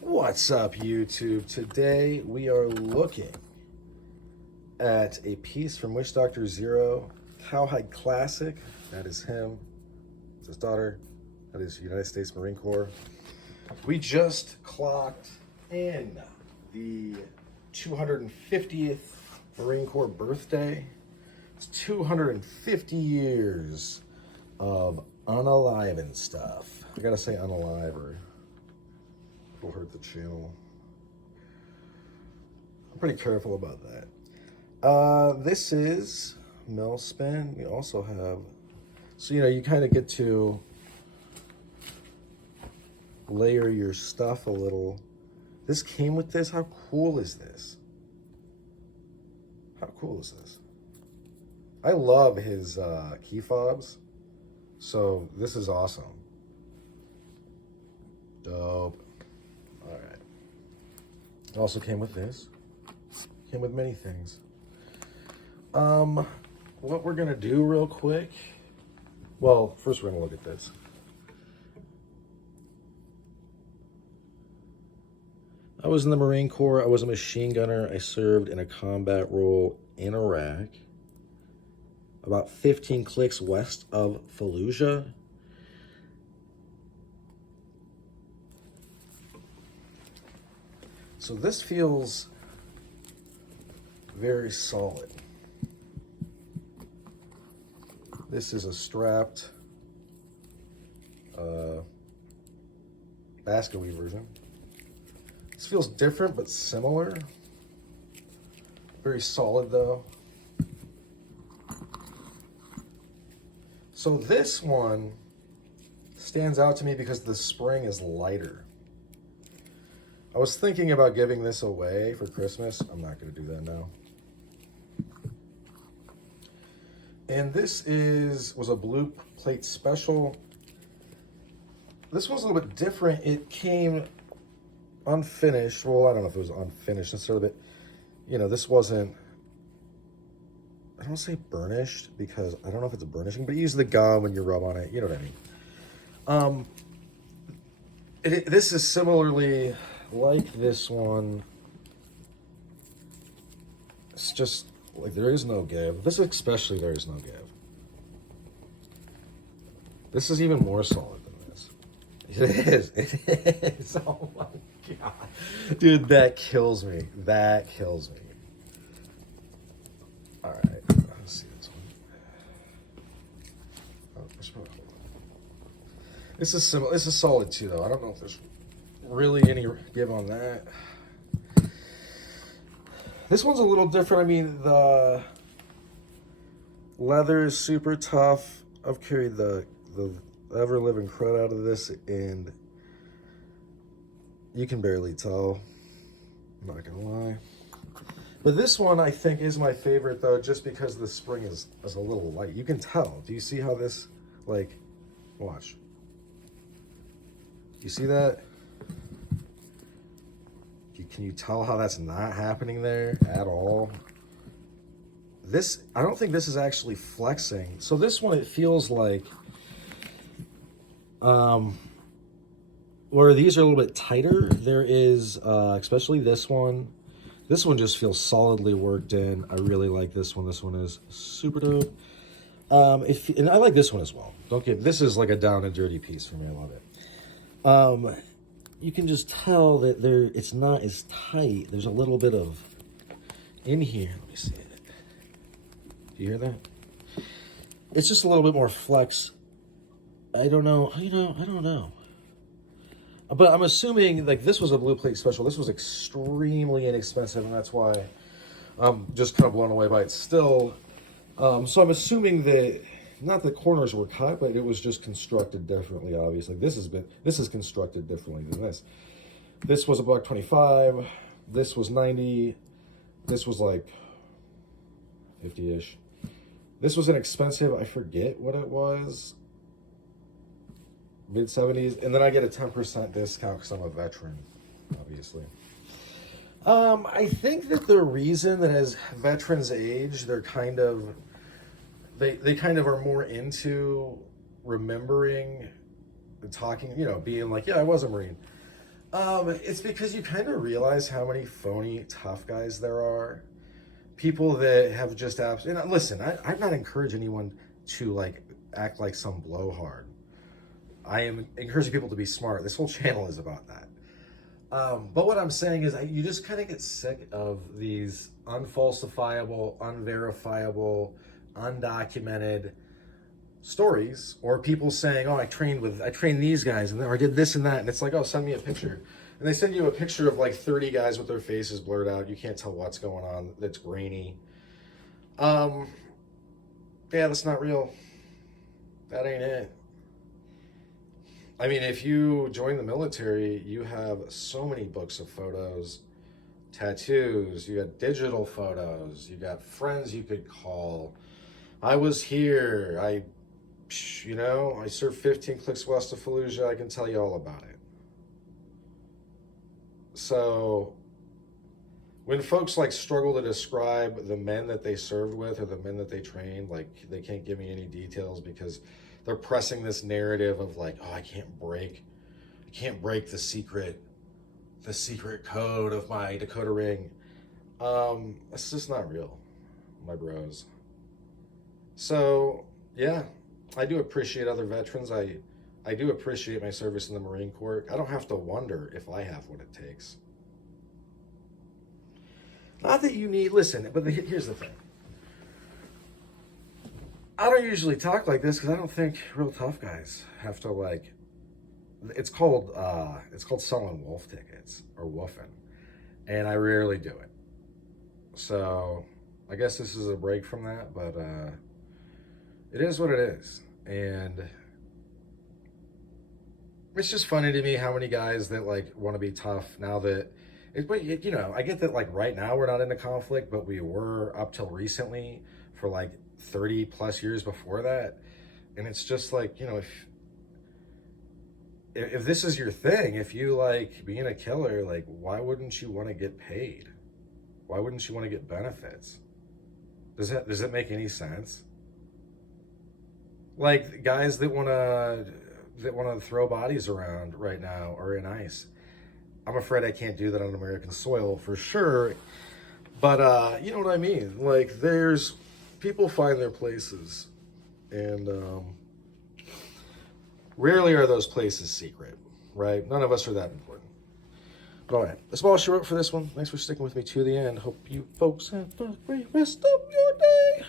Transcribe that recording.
What's up, YouTube? Today we are looking at a piece from Witchdoctor Zero, Cowhide Classic. That is him. It's his daughter. That is United States Marine Corps. We just clocked in the 250th Marine Corps birthday. It's 250 years of unaliving stuff. I gotta say unalive or it'll hurt the channel. I'm pretty careful about that. This is mill spin. We also have, so you kind of get to layer your stuff a little. This came with this. How cool is this? How cool is this? I love his key fobs, so this is awesome. Dope. All right. It also came with this. Came with many things. What we're gonna do real quick. Well, first we're gonna look at this. I was in the Marine Corps. I was a machine gunner. I served in a combat role in Iraq, about 15 clicks west of Fallujah. So this feels very solid. This is a strapped basket weave version. This feels different but similar. Very solid though. So this one stands out to me because the spring is lighter. I was thinking about giving this away for Christmas. I'm not going to do that now. And this was a blue plate special. This one's a little bit different. It came unfinished. Well, I don't know if it was unfinished necessarily, but this wasn't, I don't say burnished because I don't know if it's a burnishing, but you use the gum when you rub on it. You know what I mean? This is similarly like this one. It's just like there is no give. This especially, there is no give. This is even more solid than this. It is. It is. Oh my god. Dude, that kills me. That kills me. All right. Let's see this one. Oh, this is similar. This is solid too, though. I don't know if there's really any give on that. This one's a little different. I mean, the leather is super tough. I've carried the ever-living crud out of this, and you can barely tell. I'm not gonna lie. But this one, I think, is my favorite, though, just because the spring is a little light. You can tell. Do you see how this, like, watch. You see that? Can you tell how that's not happening there at all? This, I don't think this is actually flexing. So this one, it feels like, where these are a little bit tighter, there is, especially this one just feels solidly worked in. I really like this one. This one is super dope. And I like this one as well. This is like a down and dirty piece for me. I love it. You can just tell that it's not as tight. There's a little bit of in here. Let me see it. Do you hear that? It's just a little bit more flex. I don't know. I don't know. But I'm assuming like this was a blue plate special. This was extremely inexpensive, and that's why I'm just kind of blown away by it still. So I'm assuming that not the corners were cut, but it was just constructed differently, obviously. This is constructed differently than this. This was $125. This was 90. This was like 50-ish. This was inexpensive. I forget what it was. Mid-70s. And then I get a 10% discount because I'm a veteran, obviously. I think that the reason that as veterans age, they're kind of, they kind of are more into remembering and talking, you know, being like, yeah, I was a Marine. It's because you kind of realize how many phony tough guys there are. People that have just apps. And listen, I'm not encouraging anyone to like act like some blowhard. I am encouraging people to be smart. This whole channel is about that. But what I'm saying is, you just kind of get sick of these unfalsifiable, unverifiable, undocumented stories, or people saying, "Oh, I trained these guys, or I did this and that," and it's like, "Oh, send me a picture." And they send you a picture of like 30 guys with their faces blurred out. You can't tell what's going on. It's grainy. Yeah, that's not real. That ain't it. I mean, if you join the military, you have so many books of photos, tattoos, you got digital photos, you got friends you could call. I was here. I served 15 clicks west of Fallujah. I can tell you all about it. So when folks like struggle to describe the men that they served with or the men that they trained, like they can't give me any details because they're pressing this narrative of like, "Oh, I can't break the secret code of my Dakota ring." It's just not real, my bros. So yeah, I do appreciate other veterans. I do appreciate my service in the Marine Corps. I don't have to wonder if I have what it takes. Not that you need, listen, but here's the thing. I don't usually talk like this because I don't think real tough guys have to like, it's called selling wolf tickets or woofing. And I rarely do it. So I guess this is a break from that, but it is what it is. And it's just funny to me how many guys that like want to be tough now that but you know, I get that like right now we're not in a conflict, but we were up till recently for like 30 plus years before that. And it's just like, you know, if this is your thing, if you like being a killer, like why wouldn't you want to get paid? Why wouldn't you want to get benefits? Does it make any sense? Like guys that want to throw bodies around right now are in ICE. I'm afraid I can't do that on American soil for sure. But you know what I mean? Like there's people find their places, and rarely are those places secret, right? None of us are that important. But all right, that's all she wrote for this one. Thanks for sticking with me to the end. Hope you folks have a great rest of your day.